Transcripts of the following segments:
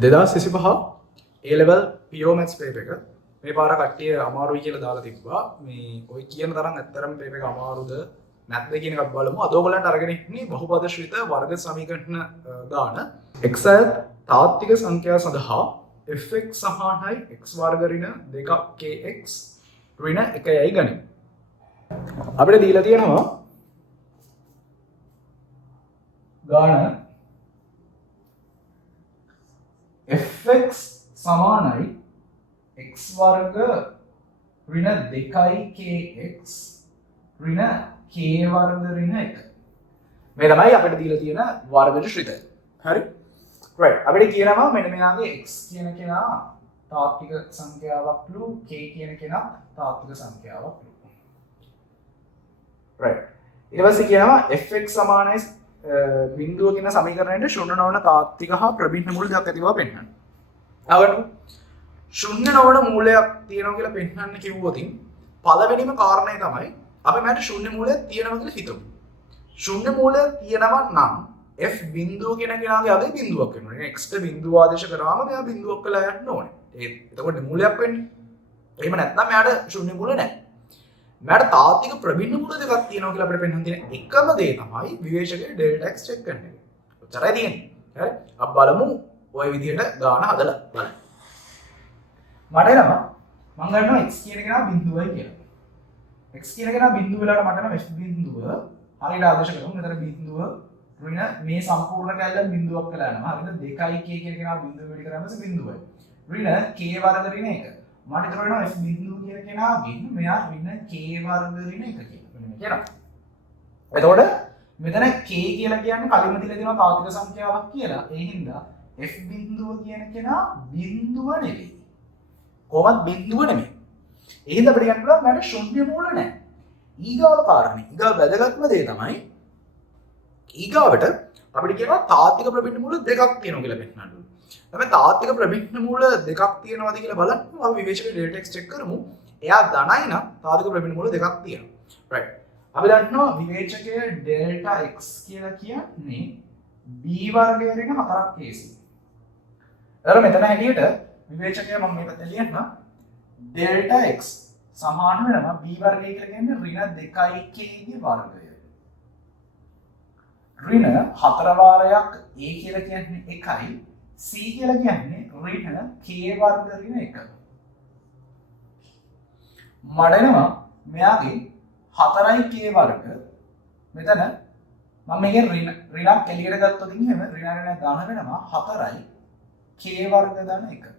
2025 A level PO maths paper එක මේ පාර කට්ටිය අමාරුයි කියලා දාලා තිබ්බා. මේ ඔය කියන තරම් ඇත්තරම paper එක අමාරුද නැත්ද කියන එකක් බලමු. අද ඔයගලන්ට අරගෙන ඉන්නේ බහුපදශ්‍රිත වර්ග සමීකරණ ගාන. එක්සත් තාත්වික සංඛ්‍යා සඳහා fx සමානයි x වර්ග ඍණ 2kx ඍණ 1යි ගනිමු. අපිට දීලා තියෙනවා ගාන fx සමානයි x වර්ග ඍණ 2kx ඍණ k වර්ග ඍණ 1. මේ තමයි අපිට දීලා තියෙන වර්ග ශ්‍රිතය. හරි? right. අපිට කියනවා මෙන්න මෙයාගේ x කියන කෙනා තාත්වික සංඛ්‍යාවක්ලු k කියන කෙනා තාත්වික සංඛ්‍යාවක්ලු. right. ඊට පස්සේ කියනවා fx සමානයි බිඳුව කියන සමීකරණයට ශූන්‍ය නොවන තාත්වික හා ප්‍රභින්න මූල දෙකක් ඇති බව පෙන්වන්න. අවනු ශූන්‍ය නොවන මූලයක් තියෙනවා කියලා පෙන්වන්න කිව්වොත් පළවෙනිම කාරණය තමයි අපි මට ශූන්‍ය මූලයක් තියෙනවා කියලා හිතමු. ශූන්‍ය මූලයක් තියෙනවා නම් f බිඳුව කියන කෙනාගේ අගේ බිඳුවක් වෙනවා. x ට බිඳුව ආදේශ කරාම මෙයා බිඳුවක් කළා යන්න ඕනේ. එතකොට මූලයක් වෙන්නේ. එහෙම නැත්නම් මෙයාට ශූන්‍ය මූල නැහැ. මට තාත්වික ප්‍රභින්න මූල දෙකක් තියෙනවා කියලා අපිට පෙන්වන්න තියෙන එකම දේ තමයි විවේචකයේ ඩෙල්ටා x චෙක් කරන එක. ඔච්චරයි තියෙන්නේ. හරි? අපි බලමු ওই විදිහට ගාන හදලා බලන්න. මට එනවා මම ගන්නවා x කියන කෙනා බිඳුවයි කියලා. x කියන කෙනා බිඳුව වෙලාවට මට එනවා f බිඳුව හරියට ආදේශ කරමු. මෙතන බිඳුව ඍණ මේ සම්පූර්ණ කැල්ල බිඳුවක් කියලා යනවා. හරිද? 2k කියන කෙනා බිඳුව වැඩි කරාම බිඳුවයි. ऋण k वर्ग ऋण 1. මට හිතනවා වෙනවා f බිඳුව කියන කෙනාගෙන් මෙයා ऋण k वर्ग ऋण 1 කියලා. එතකොට මෙතන k කියලා කියන්නේ කලින්ම දීලා තියෙනවා තාත්වික සංඛ්‍යාවක් කියලා. ඒ හින්දා f බිඳුව කියන කෙනා බිඳුව නෙවෙයි. කොහොමද බිඳුව නෙමෙයි. ඒ හින්දා අපිට කියන්න පුළුවන් මට ශුන්‍ය මූල නැහැ. ඊගාව කාරණේ. ඊගාව වැදගත්ම දේ තමයි ඊගාවට අපිට කියනවා තාත්වික ප්‍රභින්න මූල දෙකක් තියෙනවා කියලා පෙන්නන්න ඕනේ. අපි තාත්වික ප්‍රභින්න මූල දෙකක් තියෙනවාද කියලා බලන්න අපි විවේචකයේ ඩෙල්ටා x චෙක් කරමු. එයා ධනයි නම් තාත්වික ප්‍රභින්න මූල දෙකක් තියෙනවා. right. අපි දන්නවා විවේචකයේ ඩෙල්ටා x කියලා කියන්නේ b වර්ගය ඍණ 4ක් AC. එතකොට මෙතන හැටියට විවේචකය මම මේ පැත්තට ලියන්න ඩෙල්ටා x සමාන වෙනවා b වර්ගය කියලා කියන්නේ ඍණ 2k ගේ වර්ගය. ඍණ 4 වාරයක් a කියලා කියන්නේ 1යි c කියලා කියන්නේ ඍණ k වර්ග ඍණ 1. මඩනවා මෙයාගේ 4යි k වර්ග මෙතන මම මේකේ ඍණක් එළියට ගත්තොත් එහෙම ඍණ ගාන වෙනවා 4යි k වර්ග ධන 1.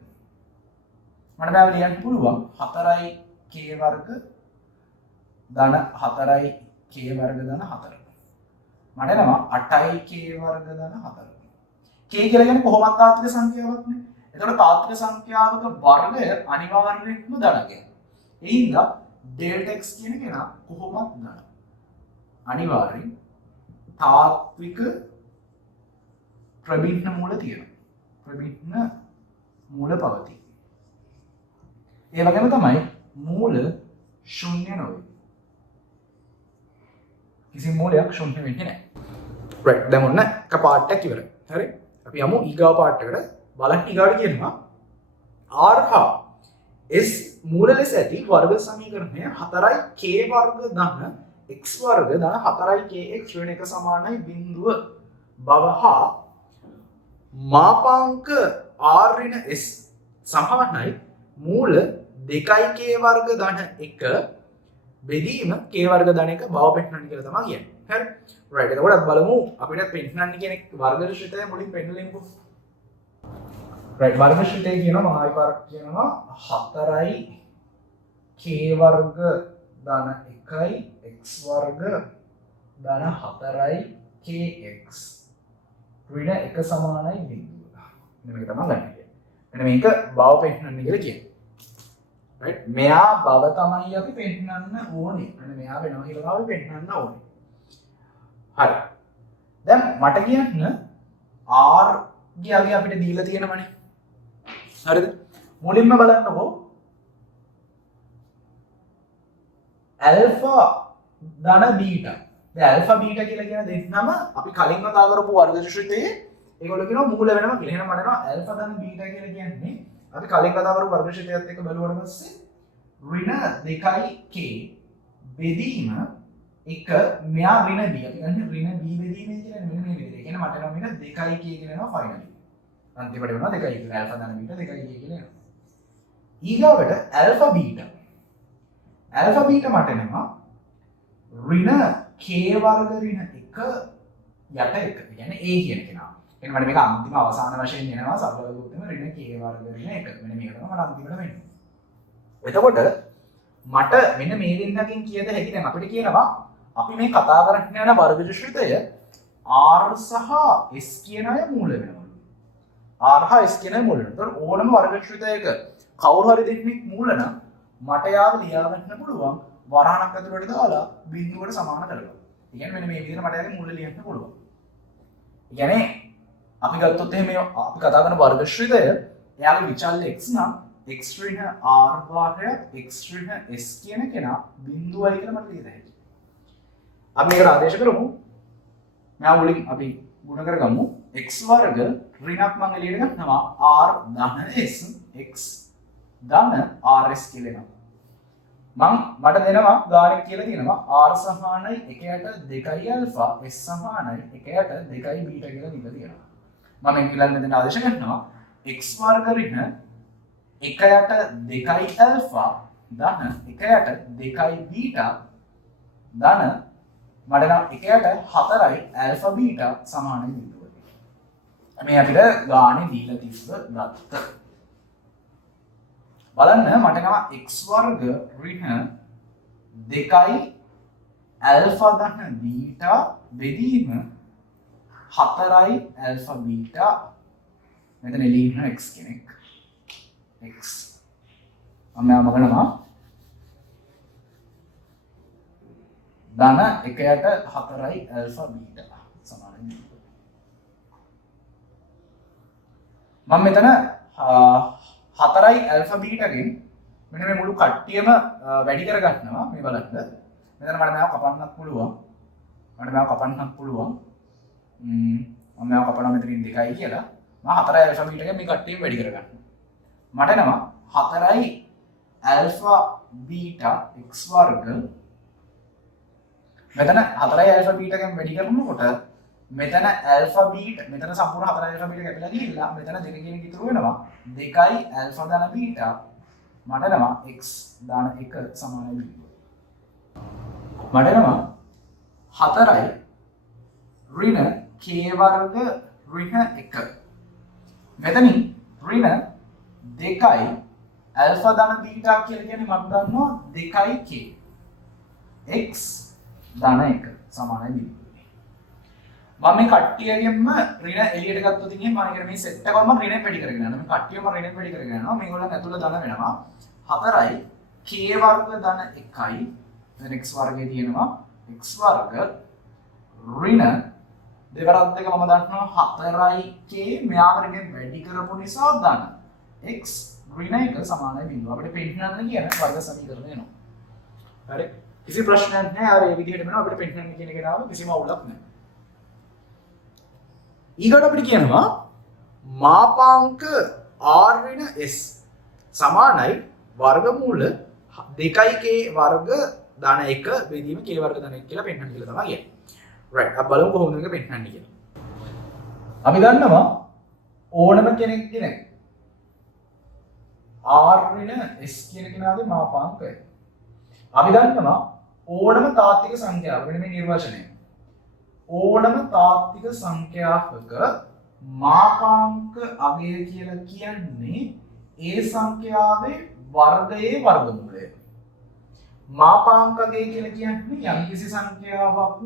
මට බෑ ලියන්න පුළුවන් 4යි k වර්ග ධන 4යි k වර්ග ධන 4. මට එනවා 8යි k වර්ග ධන 4. k කියලා කියන්නේ කොහොමද තාත්වික සංඛ්‍යාවක් නේ. එතකොට තාත්වික සංඛ්‍යාවක වර්ගය අනිවාර්යයෙන්ම ධනකයක්. ඒ හින්දා ඩෙල්ටා x කියන කෙනා කොහොමද ධන? අනිවාර්යෙන් තාත්වික ප්‍රභින්න මූල තියෙනවා. ප්‍රභින්න මූල පවතී. ඒ වගේම තමයි මූල ශූන්‍ය නොවේ. කිසි මූලයක් ශූන්‍ය වෙන්නේ නැහැ. right. දැන් ඔන්න එක පාර්ට් එකක් ඉවරයි. හරි? අපි යමු ඊගාව පාර්ට් එකට. බලන්න ඊගාවට කියනවා r හා s මූල ලෙස ඇති වර්ග සමීකරණය 4k වර්ග ධන x වර්ග ධන 4kx ඍණ 1 සමානයි බිඳුව බව හා මාපාංක r ඍණ s සමානයි මූල 2k වර්ග ධන 1 බෙදීම k වර්ග ධන 1 බව පෙන්නන්න කියලා තමයි කියන්නේ. හරි? right. එතකොට අපි බලමු අපිට පෙන්නන්න කියන වර්ග ශ්‍රිතය මුලින් පෙන්නලෙමුකෝ. right. වර්ග ශ්‍රිතය කියනවා මම ආයි පාරක් කියනවා 4යි k වර්ග ධන 1යි x වර්ග ධන 4යි kx ඍණ 1 සමානයි බිඳුව. මෙන්න මේක තමයි ගන්න කියන්නේ. මෙන්න මේක බව පෙන්නන්න කියලා කියන්නේ. right. මෙයා බව තමයි අපි පෙන්නන්න ඕනේ. මෙන්න මෙයා වෙනවා කියලා තමයි පෙන්නන්න ඕනේ. හරි. දැන් මට කියන්න r ගියාගේ අපිට දීලා තියෙනවනේ. හරිද? මුලින්ම බලන්නකෝ alpha ධන beta. දැන් alpha beta කියලා කියන දෙන්නම අපි කලින් කතා කරපු වර්ග ශ්‍රිතයේ ඒගොල්ලෝ කියනවා මූල වෙනවා කියලා. එහෙනම් මට එනවා ඇල්ෆා ධන බීටා කියලා කියන්නේ අපි කලින් කතා කරපු වර්ගශීතයත් එක්ක බලුවාට පස්සේ ඍණ 2k බෙදීම එක මෙයා ඍණ b. අපි ගන්න ඍණ b බෙදීමේ කියලා මෙන්න මේ විදිහට. ඒ කියන්නේ මට එනවා මේක 2k කියලා එනවා ෆයිනලි. අන්තිමට වෙනවා 2k කියලා. ඇල්ෆා ධන බීටා 2k කියලා එනවා. ඊගාවට ඇල්ෆා බීටා. ඇල්ෆා බීටා මට එනවා ඍණ k වර්ග ඍණ 1 යට 1. කියන්නේ a කියන කෙනා. එහෙනම් මට මේක අන්තිම අවසාන වශයෙන් එනවා සරල වූ ඍණ k වර්ග ඍණ 1. මෙන්න මේක තමයි මට අන්තිමට වෙන්නේ. එතකොට මට මෙන්න මේ දෙන්නකින් කියද හැකි දැන් අපිට කියනවා අපි මේ කතා කරන්න යන වර්ගශීතය r සහ s කියන අය මූල වෙනවලු. r හා s කියන අය මූල වෙනවා. ඒතකොට ඕනම වර්ගශීතයක කවුරු හරි දෙන්නෙක් මූල නම් මට යාව ලියා ගන්න පුළුවන් වරහණක් ඇතුළට දාලා බිඳුවට සමාන කරලා. ඒ කියන්නේ මෙන්න මේ විදිහට මට යාගේ මූල ලියන්න පුළුවන්. ඒ කියන්නේ අපි ගත්තොත් එහෙම අපි කතා කරන වර්ගශීතය එයාගේ විචල්‍ය x නම් x ඍණ r භාගයක් x ඍණ s කියන කෙනා බිඳුවයි කියලා මට ලියන්න හැකියි. අපි මේකට ආදේශ කරමු. මෙයා මුලින් අපි ගුණ කරගමු. x වර්ග ඍණක් මම එළියට ගන්නවා r ධන s x ධන rs කියලා එනවා. මට දෙනවා ගාණක් කියලා තියෙනවා r සමානයි 1ට 2යි alpha s සමානයි 1ට 2යි beta කියලා දීලා තියෙනවා. මම මේ කියලා මෙතන ආදේශ කරනවා x වර්ග ඍණ 1ට 2යි alpha ධන 1ට 2යි beta ධන මට නම් 1ට 4යි alpha beta සමානයි බිඳුව. මේ අපිට ගානේ දීලා තිබ්බ දත්ත. බලන්න මට නම් x වර්ග ඍණ 2යි alpha ධන beta බෙදීම 4යි alpha beta මෙතන එළිය x කෙනෙක් x මම ගන්නවා ධන 1ට 4යි alpha beta සමානයි. මම මෙතන 4යි alpha beta ගෙන් මෙන්න මේ මුළු කට්ටියම වැඩි කර ගන්නවා මේ බලන්න. මෙතන මට මේව කපන්නත් පුළුවන්. මම මේව කපනවා මෙතනින් 2යි කියලා. මම 4යි alpha beta ගෙන් මේ කට්ටියම වැඩි කර ගන්නවා. මට එනවා 4යි alpha beta x වර්ග මෙතන 4යි alpha beta ගෙන් වැඩි කරනකොට මෙතන alpha beta මෙතන සම්පූර්ණ 4යි alpha beta කැපිලා ගිහිල්ලා මෙතන 2 කියන එක ඉතුරු වෙනවා 2යි alpha ධන beta මට එනවා x ධන 1 සමානයි බිඳුව. මට එනවා 4යි ඍණ k වර්ග ඍණ 1 මෙතනින් ඍණ 2යි alpha ධන beta කියලා කියන්නේ මම දන්නවා 2යි k x ධන 1 සමානයි බිඳුව. මම මේ කට්ටියගෙන්ම ඍණ එළියට ගත්තොත් ඉතින් මම කියන මේ සෙට් එකම ඍණෙන් වැඩි කරගෙන යනවා. මේ කට්ටියම ඍණෙන් වැඩි කරගෙන යනවා. මේගොල්ලන් ඇතුළේ ධන වෙනවා 4යි k වර්ග ධන 1යි දැන් x වර්ගයේ තියෙනවා x වර්ග ඍණ දෙවරක් දෙක මම දන්නවා 4යි k මෙයාම ඍණෙන් වැඩි කරපු නිසා ධන x ඍණ 1 සමානයි බිඳුව. අපිට පෙන්නන්න කියන වර්ග සමීකරණය එනවා. හරි. කිසි ප්‍රශ්නයක් නැහැ. අර මේ විදිහට වෙනවා අපිට පෙන්නන්න කියන කෙනාව කිසිම අවුලක් නැහැ. ඊගොඩ අපිට කියනවා මාපාංක r ඍණ s සමානයි වර්ගමූල 2k වර්ග ධන 1 බෙදීම k වර්ග ධන 1 කියලා පෙන්නන්න කියලා තමයි කියන්නේ. right. අපි බලමු කොහොමද මේක පෙන්නන්නේ කියලා. අපි දන්නවා ඕනම කෙනෙක් කෙනෙක් r ඍණ s කියන කෙනාගේ මාපාංකය. අපි දන්නවා ඕනම තාත්වික සංඛ්‍යාව මෙන්න මේ නිර්වචනය. ඕනම තාත්වික සංඛ්‍යාවක මාපාංක අගය කියලා කියන්නේ ඒ සංඛ්‍යාවේ වර්ගයේ වර්ගමූලය. මාපාංක අගය කියලා කියන්නේ යම්කිසි සංඛ්‍යාවක්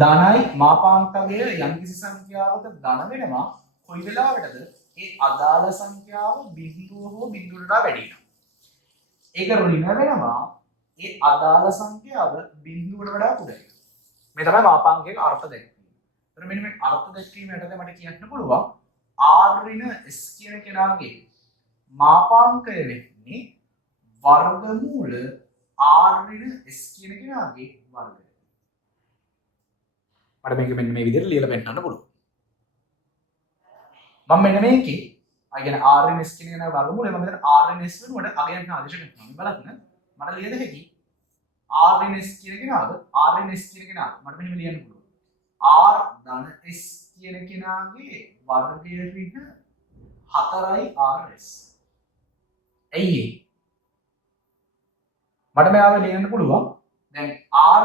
ධනයි මාපාංක අගය යම්කිසි සංඛ්‍යාවක ධන වෙනවා කොයි වෙලාවටද ඒ අදාළ සංඛ්‍යාව බිඳුව හෝ බිඳුවට වැඩි වෙනවා. ඒක ඍණ වෙනවා ඒ අදාළ සංඛ්‍යාව බිඳුවට වඩා කුඩා එක. මේ තමයි මාපාංකයක අර්ථ දැක්වීම. එතන මෙන්න මේ අර්ථ දැක්වීම යටතේ මට කියන්න පුළුවන් r ඍණ s කියන කෙනාගේ මාපාංකය වෙන්නේ වර්ගමූල r ඍණ s කියන කෙනාගේ වර්ගය. මට මේක මෙන්න මේ විදිහට ලියලා පෙන්නන්න පුළුවන්. මම මෙන්න මේකේ අයගෙන RNS කියන එක වර්ගමූලය මම මෙතන RNS වෙනුවට අගයන් ආදේශ කරනවා. බලන්න මට ලියද හැකි RNS කියන කෙනාද RNS කියන කෙනාද මට මෙහෙම ලියන්න පුළුවන්. R ධන S කියන කෙනාගේ වර්ගය ඍණ 4යි RS. ඇයි මට මෙයාව ලියන්න පුළුවන්. දැන් R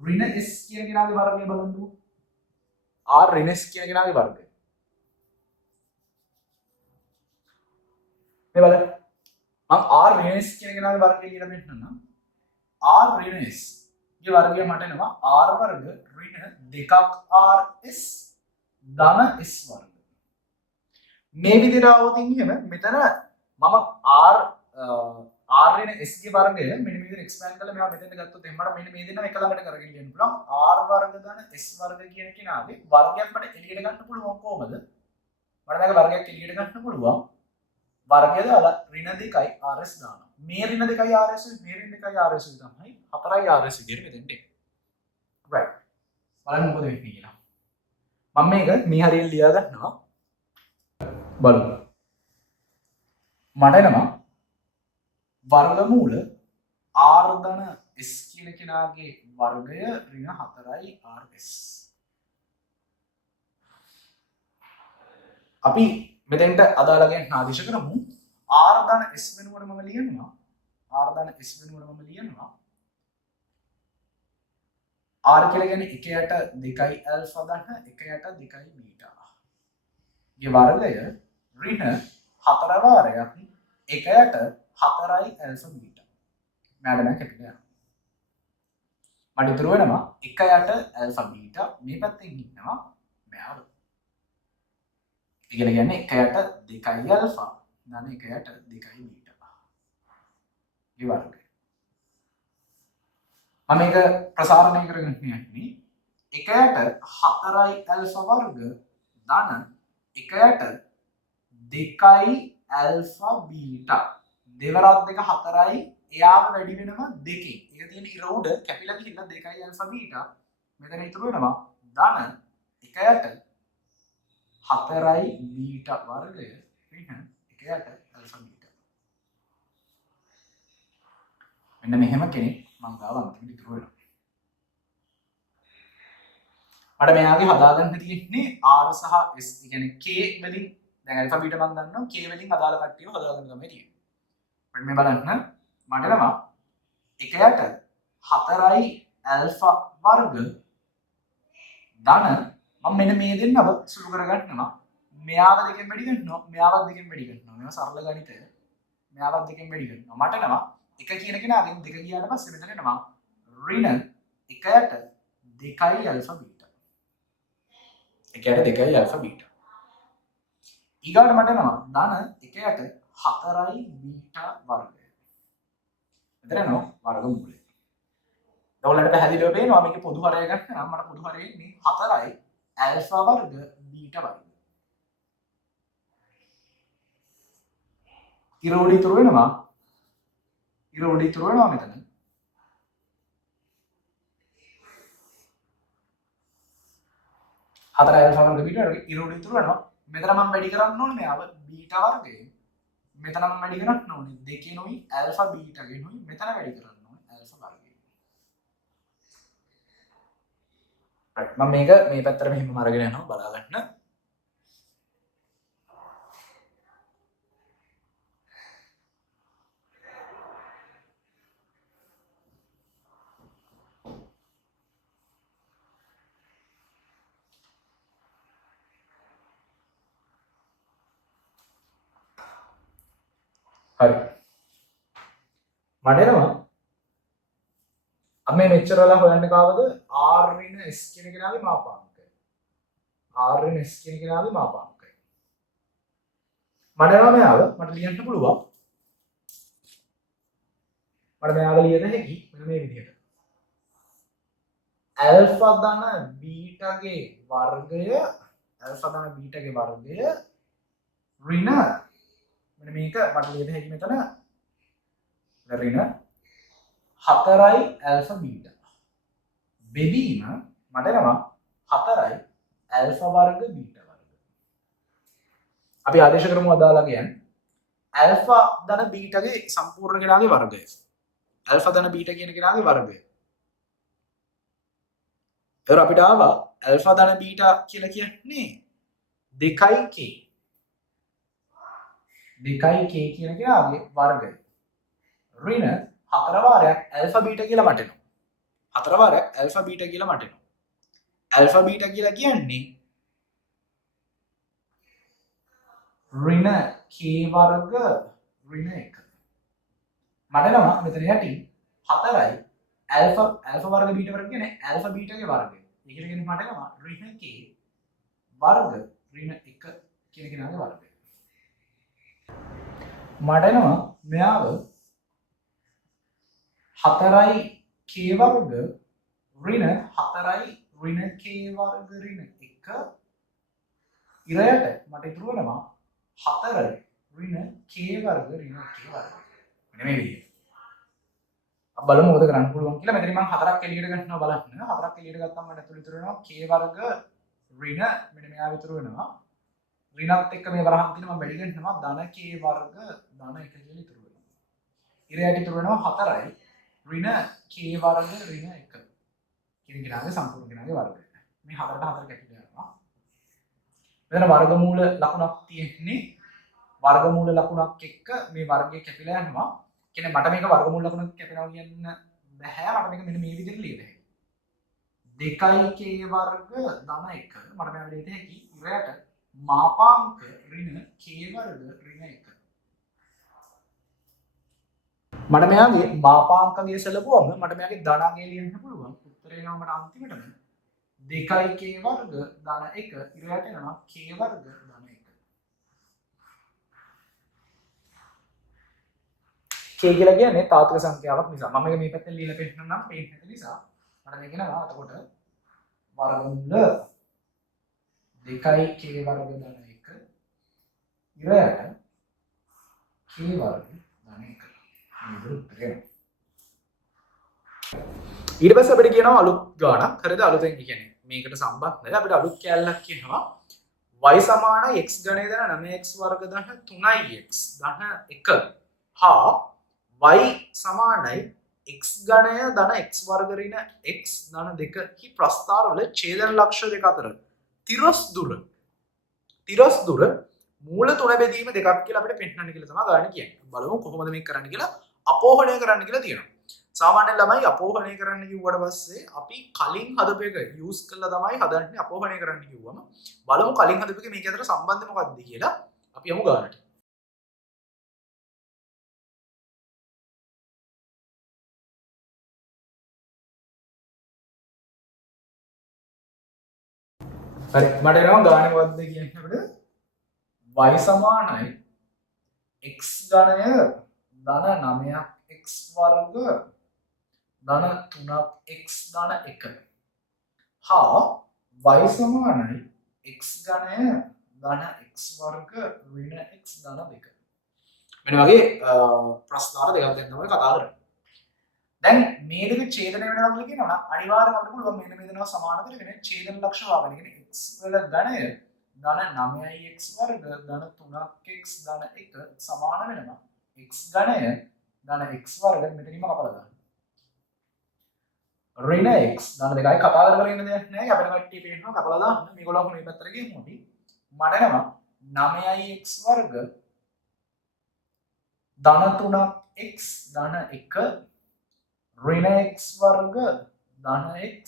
ඍණ S කියන කෙනාගේ වර්ගය බලන්නකෝ. R ඍණ S කියන කෙනාගේ වර්ගය. මේ බලන්න. මම R ඍණ S කියන කෙනාගේ වර්ගය ලියලා පෙන්නන්නම්. R ඍණ S ගේ වර්ගය මට එනවා R වර්ග ඍණ 2ක් RS ධන S වර්ග. මේ විදිහට આવොතින් එහෙම මෙතන මම R ඍණ S ගේ වර්ගය මෙන්න මේ විදිහට එක්ස්පෑන්ඩ් කරලා මෙයා මෙතෙන්ට ගත්තොත් එහෙනම් මට මෙන්න මේ දෙන්නම එක ළඟට කරගෙන යන්න පුළුවන්. R වර්ග ධන S වර්ග කියන කෙනාගේ වර්ගයක් මට එළියට ගන්න පුළුවන් කොහමද? මට මේක වර්ගයක් එළියට ගන්න පුළුවන්. වර්ගය දාලා ඍණ 2යි RS දානවා. මේ ඍණ 2යි RS මේ ඍණ 2යි RS තමයි 4යි RS විදිහට මෙතෙන්ට එන්නේ. right. බලන්න මොකද වෙන්නේ කියලා. මම මේක මේ හරියට ලියා ගන්නවා. බලමු. මට එනවා වර්ගමූල R ධන S කියන කෙනාගේ වර්ගය ඍණ 4යි RS. අපි මෙතෙන්ට අදාළ ගැන ආදේශ කරමු. R ධන S වෙනුවට මම ලියනවා. R ධන S වෙනුවට මම ලියනවා. R කියලා කියන්නේ 1යට 2යි ඇල්ෆා ධන 1යට 2යි බීටා. මේ වර්ගය ඍණ 4 වාරයක් 1යට 4යි ඇල්ෆා බීටා. මට නම් කැපිලා. මට ඉතුරු වෙනවා 1යට ඇල්ෆා බීටා මේ පැත්තෙන් ඉන්නවා මෙයාව. ඉගෙන ගන්න 1යට 2යි ඇල්ෆා ධන 1යට 2යි බීටා. මේ වර්ගය. මම මේක ප්‍රසාරණය කරගෙන යන්නේ 1යට 4යි ඇල්ෆා වර්ග ධන 1යට 2යි ඇල්ෆා බීටා. දෙවරක් දෙක 4යි එයාම වැඩි වෙනවා 2කින්. ඒක තියෙන ඉර උඩ කැපිලා ගිහිල්ලා 2යි ඇල්ෆා බීටා. මෙතන ඉතුරු වෙනවා ධන 1යට 4යි බීටා වර්ගය ඍණ 1යට ඇල්ෆා බීටා. මෙන්න මෙහෙම කෙනෙක් මම ගාව අන්තිමට ඉතුරු වෙනවා. මට මෙයාගේ හදාගන්න තියෙන්නේ R සහ S කියන්නේ K වලින් දැන් ඇල්ෆා බීටා මම දන්නවා K වලින් අදාළ කට්ටියව හදාගන්න තමයි තියෙන්නේ. මම මේ බලන්න මට එනවා 1යට 4යි ඇල්ෆා වර්ග ධන මම මෙන්න මේ දෙන්නව සුළු කරගන්නවා. මෙයාව දෙකෙන් වැඩි කරනවා මෙයාවත් දෙකෙන් වැඩි කරනවා. මේවා සරල ගණිතය. මෙයාවත් දෙකෙන් වැඩි කරනවා. මට එනවා 1 කියන කෙනාගෙන් 2 ගියාට පස්සේ මෙතන එනවා ඍණ 1යට 2යි ඇල්ෆා බීටා. 1යට 2යි ඇල්ෆා බීටා. ඊගාට මට එනවා ධන 1යට 4යි බීටා වර්ගය. මෙතන එනවා වර්ගමූලය. ඔයාලට පැහැදිලිව පේනවා මේක පොදු හරය ගන්න නම් මට පොදු හරය ඉන්නේ 4යි ඇල්ෆා වර්ග බීටා වර්ග. ඉර උඩ ඉතුරු වෙනවා මෙතන 4 ඇල්ෆා වර්ග බීටා වර්ග ඉර උඩ ඉතුරු වෙනවා. මෙතන මම වැඩි කරන්න ඕනේ මෙයාව බීටා වර්ගය. මෙතන මම වැඩි කරන්න ඕනේ දෙකේනොයි ඇල්ෆා බීටාගෙනොයි මෙතන වැඩි කරන්න ඕනේ ඇල්ෆා වර්ගය. right මම මේක මේ පැත්තට මෙහෙම අරගෙන යනවා බලා ගන්න. හරි මට එනවා අපි මෙච්චර වෙලා හොයන්න කාවද R ඍණ S කියන කෙනාගේ මාපාංකය. R ඍණ S කියන කෙනාගේ මාපාංකය. මට එනවා මෙයාව මට ලියන්න පුළුවන්. මට මෙයාව ලියද හැකි මෙන්න මේ විදිහට. ඇල්ෆා ධන බීටාගේ වර්ගය ඇල්ෆා ධන බීටාගේ වර්ගය ඍණ මෙන්න මේක මට ලියද හැකි මෙතන ඍණ 4යි ඇල්ෆා බීටා බෙදීම මට එනවා 4යි ඇල්ෆා වර්ග බීටා වර්ග. අපි ආදේශ කරමු අදාලා කියන්නේ ඇල්ෆා ධන බීටාගේ සම්පූර්ණ කෙනාගේ වර්ගය. ඇල්ෆා ධන බීටා කියන කෙනාගේ වර්ගය. ඒතර අපිට ආවා ඇල්ෆා ධන බීටා කියලා කියන්නේ 2k. 2k කියන කෙනාගේ වර්ගය. ඍණ 4 වාරයක් ඇල්ෆා බීටා කියලා මට එනවා. 4 වාරයක් ඇල්ෆා බීටා කියලා මට එනවා. ඇල්ෆා බීටා කියලා කියන්නේ ඍණ k වර්ග ඍණ 1. මට එනවා මෙතන යටින් 4යි ඇල්ෆා වර්ග බීටා වර්ග කියන්නේ ඇල්ෆා බීටාගේ වර්ගය. ඒ කියන්නේ මට එනවා ඍණ k වර්ග ඍණ 1 කියන කෙනාගේ වර්ගය. මට එනවා මෙයාව 4යි k වර්ග ඍණ 4යි ඍණ k වර්ග ඍණ 1 ඉරයට මට ඉතුරු වෙනවා 4 ඍණ k වර්ග ඍණ 1 වර්ග. මෙන්න මේ විදිහට. අපි බලමු මොකද කරන්න පුළුවන් කියලා. මෙතන මම 4ක් එළියට ගන්නවා බලන්න. 4ක් එළියට ගත්තම මට ඇතුළේ ඉතුරු වෙනවා k වර්ග ඍණ මෙන්න මෙයා ඉතුරු වෙනවා. ඍණත් එක්ක මේ වරහන් තියෙන මම වැඩි ගන්නවා ධන k වර්ග ධන 1 කියලා ඉතුරු වෙනවා. ඉරයට ඉතුරු වෙනවා 4යි ඍණ k වර්ග ඍණ 1 කියන කෙනාගේ සම්පූර්ණ කෙනාගේ වර්ගය. මේ 4ට 4 කැපිලා යනවා. මෙතන වර්ගමූල ලකුණක් තියෙන්නේ. වර්ගමූල ලකුණක් එක්ක මේ වර්ගය කැපිලා යනවා. කියන්නේ මට මේක වර්ගමූල ලකුණක් කැපෙනවා කියන්න බෑ. මට මේක මෙන්න මේ විදිහට ලියන්න හැකියි. 2k වර්ග ධන 1 මට මේ විදිහට හැකි. ඉරයට මාපාංක ඍණ k වර්ග ඍණ 1. මට මෙයාගේ මාපාංකගේ සැලකුවම මට මෙයාගේ ධනාංගය ලියන්න පුළුවන්. උත්තරේ එනවා මට අන්තිමටම 2k වර්ග ධන 1 ඉරයට එනවා k වර්ග ධන 1. k කියලා කියන්නේ තාත්වික සංඛ්‍යාවක් නිසා. මම මේක මේ පැත්තෙන් ලියලා පෙන්නන්නම් පේන්නේ නැති නිසා. මට මේක එනවා එතකොට වර්ගමූල 2k වර්ග ධන 1 ඉරයට k වර්ග ධන 1. ඊට පස්සේ අපිට කියනවා අලුත් ගාණක්. හරිද? අලුතෙන් කියන්නේ මේකට සම්බන්ධයි. අපිට අලුත් කැලලක් කියනවා y සමාන x ගණය දන 9x වර්ග දන 3x දන 1 හා y සමානයි x ගණය දන x වර්ග ඍණ x දන 2 හි ප්‍රස්ථාරවල ඡේදන ලක්ෂ්‍ය දෙක අතර තිරස් දුර මූල තුන බෙදීම දෙකක් කියලා අපිට පෙන්නන්න කියලා තමයි ගාණ කියන්නේ. බලමු කොහොමද මේක කරන්න කියලා. අපෝහණය කරන්න කියලා තියෙනවා. සාමාන්‍යයෙන් ළමයි අපෝහණය කරන්න කිව්වට පස්සේ අපි කලින් හදපු එක යූස් කරලා තමයි හදන්නේ අපෝහණය කරන්න කිව්වම. බලමු කලින් හදපු එක මේක අතර සම්බන්ධය මොකක්ද කියලා. අපි යමු ගානට. හරි මට එනවා ගානේ මොකක්ද කියන්නේ අපිට y සමානයි x ගණය ධන 9x වර්ග ධන 3x ධන 1 හා y සමානයි x ගණය ධන x වර්ග ඍණ x ධන 2. මෙන්න වගේ ප්‍රස්ථාර දෙකක් දැන් තමයි කතා කරන්නේ. දැන් මේ දෙක ඡේදනය වෙනවා කියලා කියනවා නම් අනිවාර්යයෙන්ම අපිට පුළුවන් මෙන්න මේ දෙනවා සමාන කරගෙන ඡේදන ලක්ෂ්‍ය හොයාගන්න. කියන්නේ x වල ගණය ධන 9x වර්ග ධන 3x ධන 1 සමාන වෙනවා x ගණය ධන x වර්ග මෙතනින්ම කපලා දාන්න. ඍණ x ධන දෙකයි කතා කරගෙන ඉන්න දෙයක් නෑ. අපිට කට්ටිය පේනවා කපලා දාන්න. මේගොල්ලෝ මේ පැත්තට ගියමු අපි. මට එනවා 9x වර්ග ධන 3x ධන 1 ඍණ x වර්ග ධන x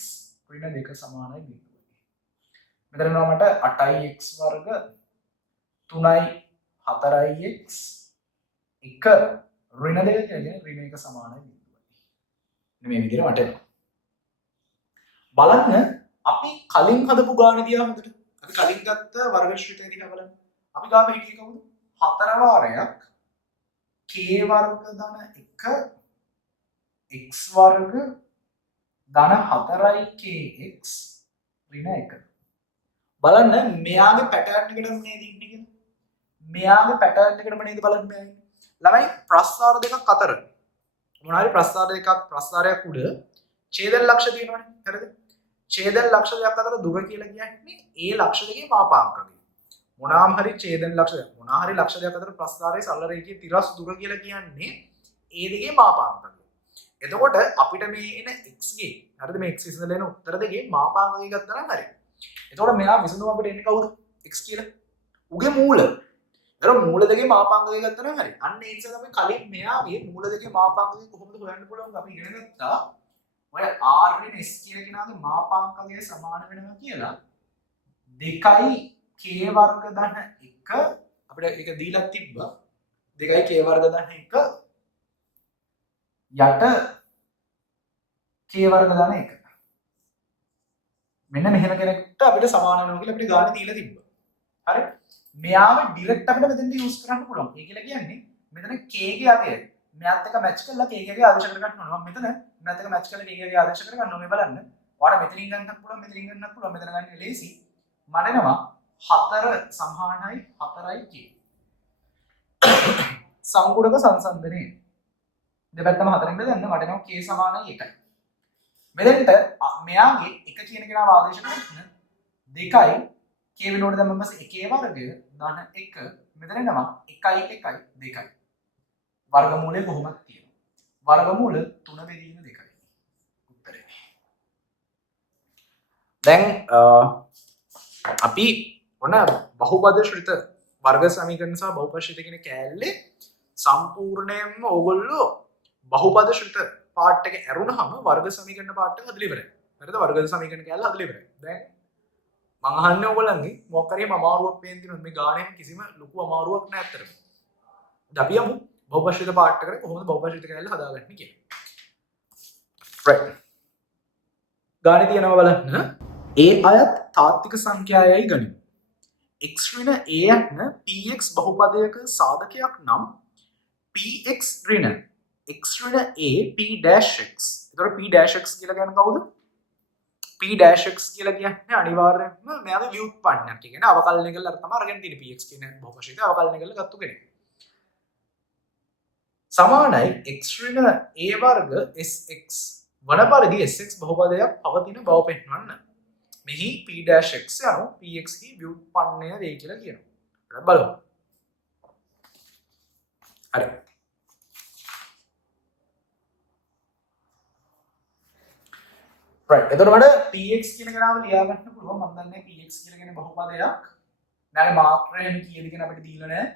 ඍණ 2 සමානයි බිඳුවයි. මෙතන එනවා මට 8x වර්ග 3යි 4x 1 ඍණ 2 කියන්නේ ඍණ 1 සමානයි බිඳුවයි. මේ විදිහට මට එනවා. බලන්න අපි කලින් හදපු ගාන දිහා හොඳට. අපි කලින් ගත්ත වර්ග ශ්‍රිතය දිහා බලන්න. අපි ගාම හිටියේ කවුද? 4 වාරයක් k වර්ග ධන 1 x වර්ග ධන 4යි kx ඍණ 1. බලන්න මෙයාගේ පැටර්න් එකටම නේද ඉන්නේ කියලා. මෙයාගේ පැටර්න් එකටම නේද බලන්න මෙයා ඉන්නේ. ළමයි ප්‍රස්ථාර දෙකක් අතර මොනවා හරි ප්‍රස්ථාර දෙකක් ප්‍රස්ථාරයක් උඩ ඡේදන ලක්ෂ්‍ය තියෙනවනේ. හරිද? ඡේදන ලක්ෂ දෙකක් අතර දුර කියලා කියන්නේ ඒ ලක්ෂ දෙකේ මාපාංකය. මොනාම හරි ඡේදන ලක්ෂ දෙක මොනා හරි ලක්ෂ දෙකක් අතර ප්‍රස්ථාරයේ සරල රේඛයේ තිරස් දුර කියලා කියන්නේ ඒ දෙකේ මාපාංකය. එතකොට අපිට මේ එන x ගේ හරිද මේ x විසඳලා එන උත්තර දෙකේ මාපාංකය ගත්තා නම් හරි. එතකොට මෙයා විසඳුම අපිට එන්නේ කවුද? x කියලා. උගේ මූල. ඒතර මූල දෙකේ මාපාංකය ගත්තා නම් හරි. අන්න ඒ නිසා අපි කලින් මෙයාගේ මූල දෙකේ මාපාංකය කොහොමද හොයන්න පුළුවන් අපි ඉගෙන ගත්තා. ඔය r වෙන s කියන කෙනාගේ මාපාංකය සමාන වෙනවා කියලා 2 k වර්ග ධන 1 අපිට ඒක දීලා තිබ්බා 2 k වර්ග ධන 1 යට k වර්ග ධන 1 මෙන්න මෙහෙම කෙනෙක්ට අපිට සමාන වෙනවා කියලා අපිට ගානේ දීලා තිබ්බා. හරි. මෙයාව ඩිරෙක්ට් අපිට මෙතෙන්ට යූස් කරන්න පුළුවන්. ඒ කියලා කියන්නේ මෙතන k ගේ අගය මෙයාත් එක්ක මැච් කරලා k ගේ ආදේශ කර ගන්න ඕනවා. මෙතන මෙයාත් එක්ක මැච් කරලා k ගේ ආදේශ කර ගන්න ඕනේ බලන්න. ඔයාලා මෙතනින් ගන්නත් පුළුවන් මෙතනින් ගන්නත් පුළුවන්. මෙතන ගන්න ලේසි. මට එනවා 4 සමානයි 4යි k. සංගුණක සංසන්දනයේ දෙපැත්තම 4න් බෙදන්න මට එනවා k සමානයි 1යි. මෙතෙන්ට මෙයාගේ 1 කියන කෙනාව ආදේශ කරන්න 2යි k වෙනකොට දැන් මම පස්සේ 1 වර්ගය ධන 1 මෙතන එනවා 1යි 1යි 2යි. වර්ගමූලය කොහොමද තියෙනවා? වර්ගමූල 3 බෙදීම 2යි. උත්තරේ. දැන් අපි ඔන්න බහුපද ශ්‍රිත වර්ග සමීකරණ සහ බහුපද ශ්‍රිත කියන කෑල්ලේ සම්පූර්ණයෙන්ම ඕගොල්ලෝ බහුපද ශ්‍රිත පාර්ට් එක ඇරුණාම වර්ග සමීකරණ පාර්ට් එක හදලා ඉවරයි. හරිද? වර්ග සමීකරණ කෑල්ල හදලා ඉවරයි. දැන් මම අහන්නේ ඕගොල්ලන්ගේ මොකක් හරි අමාරුවක් පේන තියෙනවද මේ ගානෙම කිසිම ලොකු අමාරුවක් නැහැ අතරම. දැන් අපි යමු බහුපද ශ්‍රිත පාර්ට් එකට කොහොමද බහුපද ශ්‍රිත කෑල්ල හදාගන්නේ කියලා. right. ගානේ තියෙනවා බලන්න. a අයත් තාත්වික සංඛ්‍යාවයි ගනිමු. x ඍණ a යන px බහුපදයක සාධකයක් නම් px ඍණ x ඍණ a p dash x. එතකොට p dash x කියලා කියන්නේ කවුද? p dash x කියලා කියන්නේ අනිවාර්යයෙන්ම මෙයාගේ ව්‍යුත්පන්නයක්. ඒ කියන්නේ අවකලනය කරලා අර තමයි අරගෙන තියෙන්නේ px කියන බහුපද ශ්‍රිතය අවකලනය කරලා ගත්ත කෙනෙක්. සමානයි x ඍණ a වර්ග sx වන පරිදි sx බහුපදයක් පවතින බව පෙන්වන්න. මෙහි p dash x යනු px හි ව්‍යුත්පන්නය වේ කියලා කියනවා. බලමු. හරි. right. එතකොට මට px කියන කෙනාව ලියා ගන්න පුළුවන්. මම දන්නේ px කියලා කියන බහුපදයක්. නැගේ මාත්‍රා එහෙම කීයද කියන අපිට දීලා නැහැ.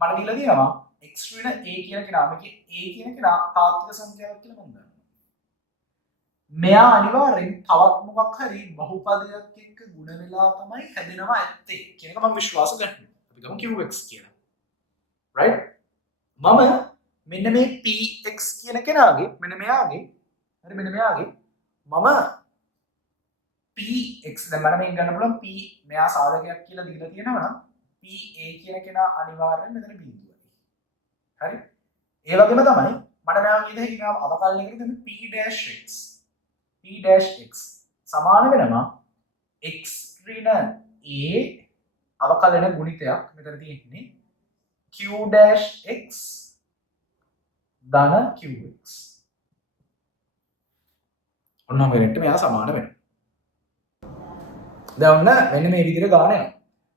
මට දීලා තියෙනවා x ඍණ a කියන කෙනා. මේකේ a කියන කෙනා තාත්වික සංඛ්‍යාවක් කියලා මම දන්නවා. මෙයා අනිවාර්යෙන් තවත් මොකක් හරි බහුපදයක් එක්ක ගුණ වෙලා තමයි හැදෙනවා ඇත්තේ කියන එක මම විශ්වාස කරනවා. අපි ගමු qx කියලා. right? මම මෙන්න මේ px කියන කෙනාගේ මෙන්න මෙයාගේ හරි මෙන්න මෙයාගේ මම px දැන් මම මේක ගන්න පුළුවන් p මෙයා සාධකයක් කියලා දීලා තියෙනවා නම් pa කියන කෙනා අනිවාර්යෙන් මෙතන බිඳුවයි. හරි? ඒ වගේම තමයි මට මෙයා කියන එක අවකලනය කරගෙන p dash x p dash x සමාන වෙනවා x ඍණ a අවකලන ගුණිතයක් මෙතන තියෙන්නේ q dash x ධන qx. ඔන්න මෙරෙන්ට මෙයා සමාන වෙනවා. දැන් ඔන්න මෙන්න මේ විදිහට ගාන යනවා.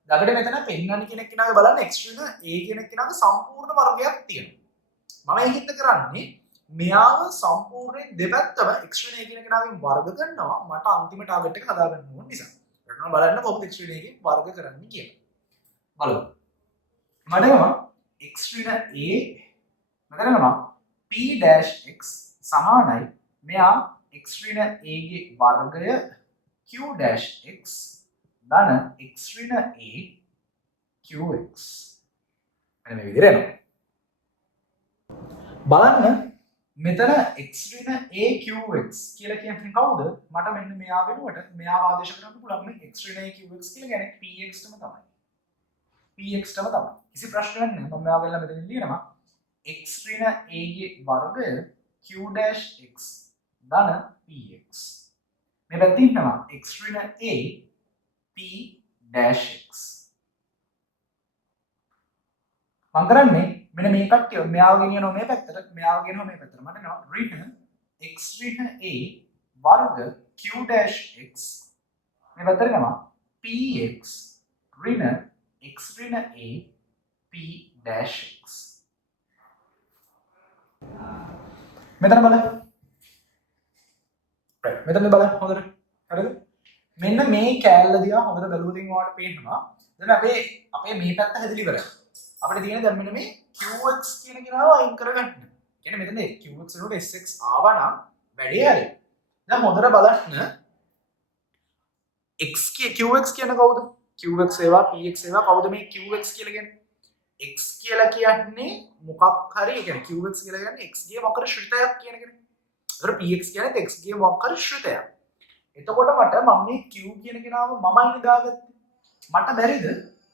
ළඟට මෙතන පෙන්වන්න කෙනෙක් කෙනාගේ බලන්න x ඍණ a කියන කෙනාගේ සම්පූර්ණ වර්ගයක් තියෙනවා. මම ඒකින්ද කරන්නේ මෙයාව සම්පූර්ණයෙන් දෙපැත්තම x ඍණ a කියන කෙනාගෙන් වර්ග කරනවා මට අන්තිම ටාගට් එක හදාගන්න ඕන නිසා. එහෙනම් බලන්න කොහොමද x ඍණ a ගෙන් වර්ග කරන්නේ කියලා. බලමු. මට එනවා x ඍණ a මෙතන එනවා p dash x සමානයි මෙයා x ඍණ a ගේ වර්ගය q dash x ධන x ඍණ a qx. මෙන්න මේ විදිහට එනවා. බලන්න මෙතන x ඍණ a qx කියලා කියන්නේ කවුද? මට මෙන්න මෙයා වෙනුවට මෙයාව ආදේශ කරන්න පුළුවන් මේ x ඍණ a qx කියලා කියන්නේ px ටම තමයි. px ටම තමයි. කිසි ප්‍රශ්නයක් නැහැ. මම මෙයා වෙලා මෙතන ලියනවා x ඍණ a ගේ වර්ගය q dash x ධන px. මේ පැත්තේ ඉන්නවා x ඍණ a p dash x. මම කරන්නේ මෙන්න මේ කට්ටිය මෙයාව ගෙනියනවා මේ පැත්තට මෙයාව ගෙනියනවා මේ පැත්තට. මට එනවා ඍණ x ඍණ a වර්ග q dash x මේ පැත්තට යනවා px ඍණ x ඍණ a p dash x මෙතන බලන්න right මෙතන බලන්න හොඳට හරිද මෙන්න මේ කෑල්ල දිහා හොඳට බැලුවොත් ඔයාලට පේනවා දැන් අපේ මේ පැත්ත හැදිලි ඉවරයි අපිට තියෙන දැන් මෙන්න මේ qx කියන කෙනාව අයින් කරගන්න කියන්නේ මෙතන qx වලට sx ආවා නම් වැඩේ හරි දැන් හොඳට බලන්න x qx කියන කවුද qx ඒවා px ඒවා කවුද මේ qx කියලා කියන්නේ x කියලා කියන්නේ මොකක් හරි ඒ කියන්නේ qx කියලා කියන්නේ x ගේ මොකද ශ්‍රිතයක් කියන කෙනේ ඒතර px කියන්නේ x ගේ මොකක් හරි ශ්‍රිතයක් එතකොට මට මම මේ q කියන කෙනාව මමයි දාගත්තේ මට බැරිද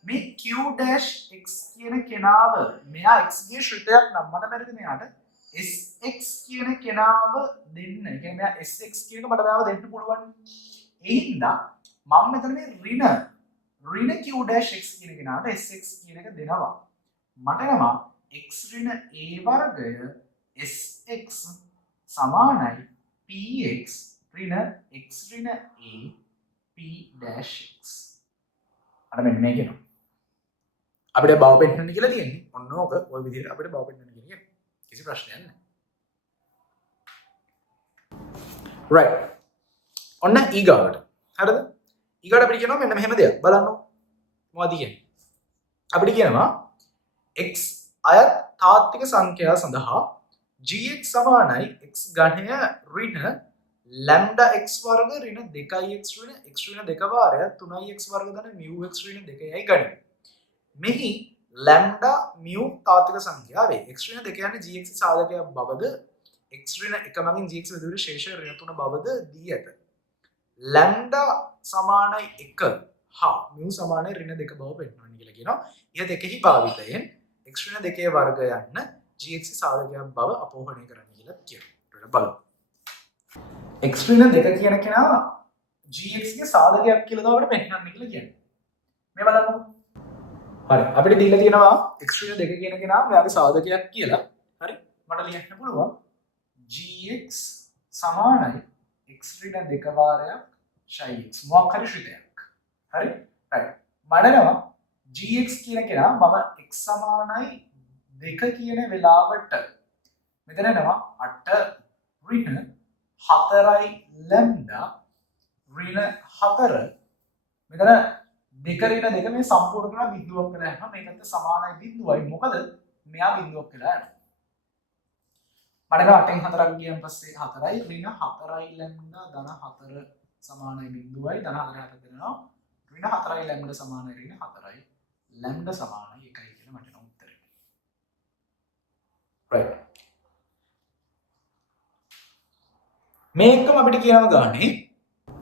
මේ q dash x කියන කෙනාව මෙයා x ගේ ශ්‍රිතයක් නම් මට බැරිද මෙයාට sx කියන කෙනාව දෙන්න. ඒ කියන්නේ මෙයා sx කියන එක මට මෙයාව දෙන්න පුළුවන්. ඒ හින්දා මම මෙතන මේ ඍණ q dash x කියන කෙනාට sx කියන එක දෙනවා. මට යනවා x ඍණ a වර්ගය sx සමානයි px ඍණ x ඍණ a p dash x. අර මෙන්න මේ කියනවා. අපිට බව පෙන්නන්න කියලා තියෙන්නේ. ඔන්න ඕක ওই විදිහට අපිට බව පෙන්නන්න කියන්නේ. කිසි ප්‍රශ්නයක් නැහැ. right. ඔන්න ඊගාවට. හරිද? ඊගාට අපිට කියනවා මෙන්න මෙහෙම දෙයක්. බලන්න. මොකද කියන්නේ? අපිට කියනවා x අයත් තාත්වික සංඛ්‍යා සඳහා gx සමානයි x ඝනය ඍණ lambda x වර්ග ඍණ 2x ඍණ x ඍණ 2 වාරයක් 3x වර්ග ධන mu x ඍණ 2යි ගනිමු. මෙහි lambda mu තාත්වික සංඛ්‍යාවේ x ඍණ 2 යන්නේ gx සාධකයක් බවද x ඍණ 1 මගින් gx විදුලි ශේෂ ඍණ 3 බවද දී ඇත. lambda සමානයි 1 හා mu සමානයි ඍණ 2 බව පෙන්වන්න කියලා කියනවා. ඉහ දෙකෙහි භාවිතයෙන් x ඍණ 2 වර්ග යන්න gx සාධකයක් බව අපෝහණය කරන්න කියලා කියනවා. බලමු. x ඍණ 2 කියන කෙනා gx ගේ සාධකයක් කියලා දාවට පෙන්නන්න කියලා කියන්නේ. මේ බලන්නකො. හරි. අපිට දීලා තියෙනවා x ඍණ 2 කියන කෙනා මෙයාගේ සාධකයක් කියලා. හරි. මට ලියන්න පුළුවන් gx සමානයි x ඍණ 2 වාරයක් ෂයි x මොකක් හරි ශ්‍රිතයක්. හරි. right. මඩනවා gx කියන කෙනා මම x සමානයි 2 කියන වෙලාවට මෙතන එනවා 8 ඍණ 4යි lambda ඍණ 4 මෙතන 2 ඍණ 2 මේ සම්පූර්ණ කරලා බිඳුවක් කියලා යනවා මේකට සමානයි බිඳුවයි මොකද මෙයා බිඳුවක් කියලා යනවා මට 8න් 4ක් ගියන් පස්සේ 4යි ඍණ 4යි lambda ධන 4 සමානයි බිඳුවයි ධන 4 දෙනවා ඍණ 4යි lambda සමානයි ඍණ 4යි lambda සමානයි 1යි කියලා මට එනවා උත්තරේ right මේකම අපිට කියනවා ගානේ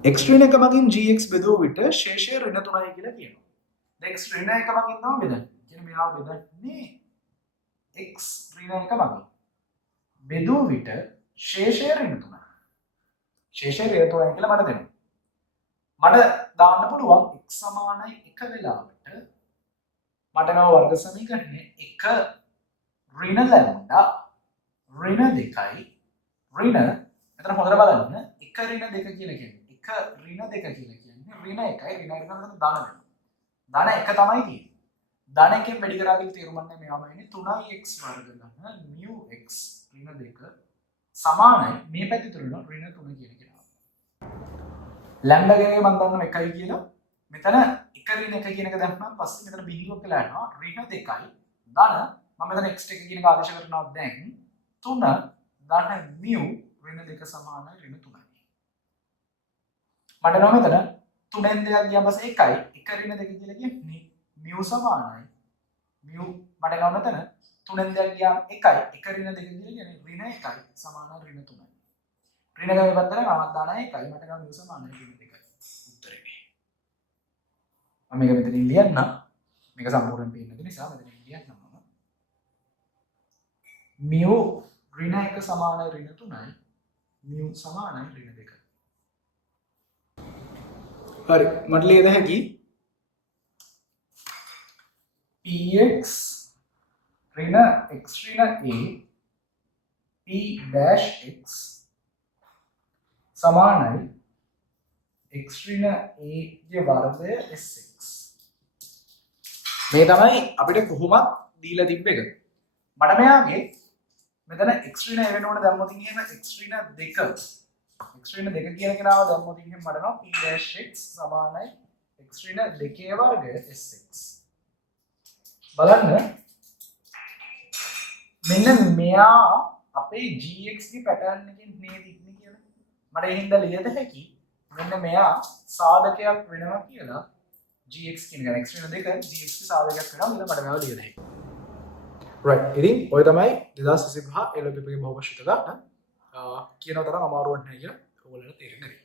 x ඍණ 1 මගින් gx බෙදුව විට ශේෂය ඍණ 3යි කියලා කියනවා. දැන් x ඍණ 1 මගින් තමයි බෙදන්නේ. කියන්නේ මෙයාව බෙදන්නේ x ඍණ 1 මගින්. බෙදුව විට ශේෂය ඍණ 3යි. ශේෂය ඍණ 3යි කියලා මට දෙනවා. මට දාන්න පුළුවන් x සමානයි 1 වෙලාවට මට නව වර්ග සමීකරණය 1 ඍණ lambda ඍණ 2යි ඍණ එතන හොඳට බලන්න 1 ඍණ 2 කියලා කියන්නේ 1 ඍණ 2 කියලා කියන්නේ ඍණ 1යි ඍණ 1 නම් ධන වෙනවා. ධන 1 තමයි තියෙන්නේ. ධන 1කින් වැඩි කරාගෙන තේරුම් ගන්න මෙයාම එන්නේ 3x වර්ග ධන mu x ඍණ 2 සමානයි මේ පැත්තේ තුන ඍණ 3 කියන කෙනා. lambda ගේ මම දන්නවා 1යි කියලා. මෙතන 1 ඍණ 1 කියන එක දැම්මම පස්සේ මෙතන බිඳුවක් කියලා යනවා ඍණ 2යි ධන මම මෙතන x එක කියන එක ආදේශ කරනවා දැන් 3 ධන mu ඍණ 2 සමානයි ඍණ 3යි. මට නෝ මෙතන 3න් 2ක් ගියාම පස්සේ 1යි 1 ඍණ 2 කියලා කියන්නේ mu සමානයි mu මට නෝ මෙතන 3න් 2ක් ගියාම 1යි 1 ඍණ 2 කියලා කියන්නේ ඍණ 1යි සමානයි ඍණ 3යි. ඍණ ගාවේ පැත්තට නමක් දාන 1යි මට නෝ mu සමානයි ඍණ 2යි. උත්තරේ මේ. මම මේක මෙතනින් ලියන්නම්. මේක සම්පූර්ණයෙන් පේන්න නැති නිසා මෙතනින් ලියන්නම් මම. mu ඍණ 1 සමානයි ඍණ 3යි mu සමානයි ඍණ 2. හරි මට ලියද හැකි px ඍණ x ඍණ a p dash x සමානයි x ඍණ a ගේ වර්ගය sx. මේ තමයි අපිට කොහොමත් දීලා තිබ්බ එක. මට මෙයාගේ මෙතන x ඍණ a වෙනකොට දැම්මොත් එහෙම x ඍණ 2 x ඍණ 2 කියන කෙනාව දැම්මොත් එහෙම මට නෝ p -- x සමානයි x ඍණ 2 වර්ගය sx. බලන්න මෙන්න මෙයා අපේ gx ගේ පැටර්න් එකෙන් නේද ඉන්නේ කියලා. මට ඒ හින්දා ලියද හැකි මෙන්න මෙයා සාධකයක් වෙනවා කියලා gx කියන එක x ඍණ 2 gx ගේ සාධකයක් වෙනවා කියලා මට මේවා ලියද හැකි. right ඉතින් ඔය තමයි 2025 එළඹ ගේ බහුවශිත ගන්න කියනවා තරම් අමාරුවක් නැහැ කියලා ඔයගොල්ලන්ට තේරෙන්නේ.